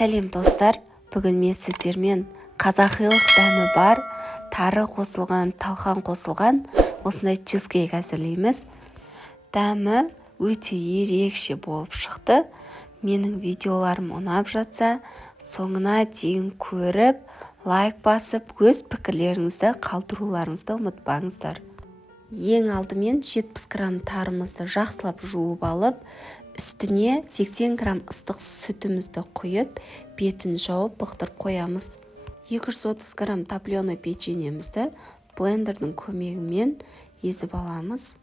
Сәлем достар, бүгін мен сіздермен қазақилық дәмі бар, тары қосылған, талқан қосылған осындай чизкейк әзірлейміз. Дәмі өте ерекше болып шықты. Менің видеоларым ұнап жатса, соңына дейін көріп, лайк басып, өз пікірлеріңізді қалдыруларыңызды ұмытпаңыздар. Ең алдымен 70 грамм тарымызды жақсылап жуып алып, үстіне 80 грамм ыстық сүтімізді құйып, бетін жауып бұқтырып қоямыз. 230 грамм топленый печеньемізді блендердің көмегімен езіп аламыз.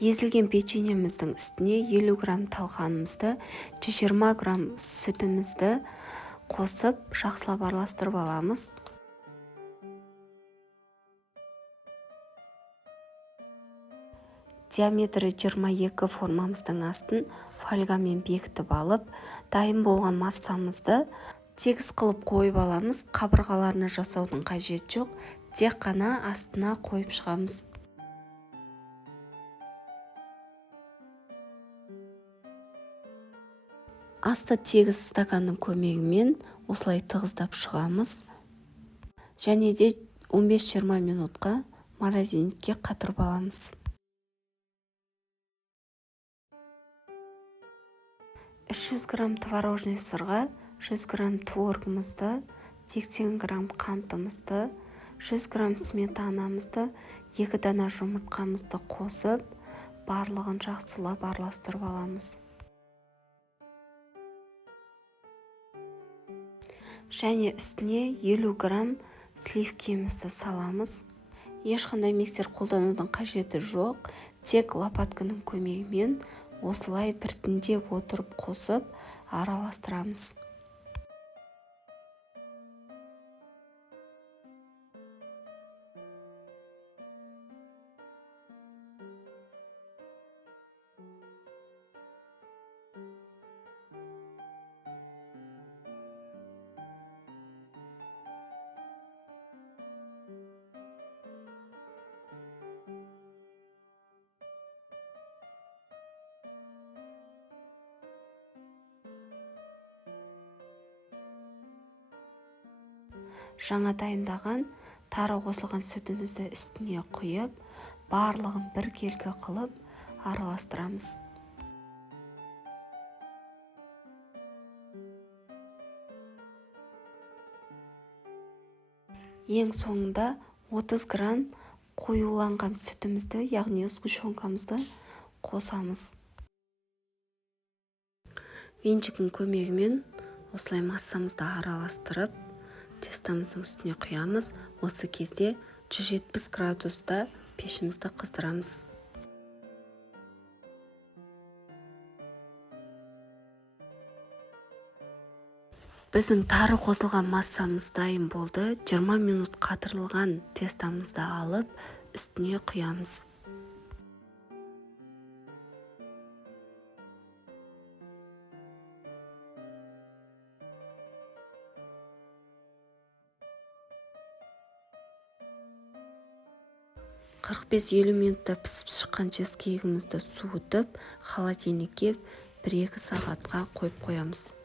Езілген печеньеміздің үстіне 50 грамм талқанымызды, 120 грамм сүтімізді қосып, жақсылап араластырып аламыз. Диаметрі 22 формамыздың астын фольгамен бекітіп алып, дайын болған массамызды тегіс қылып қойып аламыз. Қабырғаларына жасаудың қажеті жоқ, тек қана астына қойып шығамыз. Асты тегіс стаканның көмегімен осылай тығыздап шығамыз. Және де 15-20 минутқа морозильникке қатырып аламыз. 300 грамм творожный сырға 100 грамм творогымызды, 80 грамм қантымызды, 100 грамм сметанамызды, 2 дана жұмыртқамызды қосып, барлығын жақсылап араластырып аламыз. Және үстіне 50 грамм сливкемізді саламыз. Ешқандай миксер қолданудың қажеті жоқ, тек лопатканың көмегімен осылай біртіндеп отырып қосып араластырамыз. Жаңа дайындаған тары қосылған сүтімізді үстіне құйып, барлығын бір келкі қылып араластырамыз. Ең соңында 30 грамм қоюланған сүтімізді, яғни сгущенкамызды қосамыз. Венчиктің көмегімен осылай массамызды араластырып, тестамыздың үстіне құямыз. Осы кезде 170 градуста пешімізді қыздырамыз. Біздің тары қосылған массамыз дайын болды. 20 минут қатырылған тестамызды алып, үстіне құямыз. Қырық 50 минутта пісіп шыққан чизкейгімізді суытып, холодильникке 1-2 сағатқа қойып қоямыз.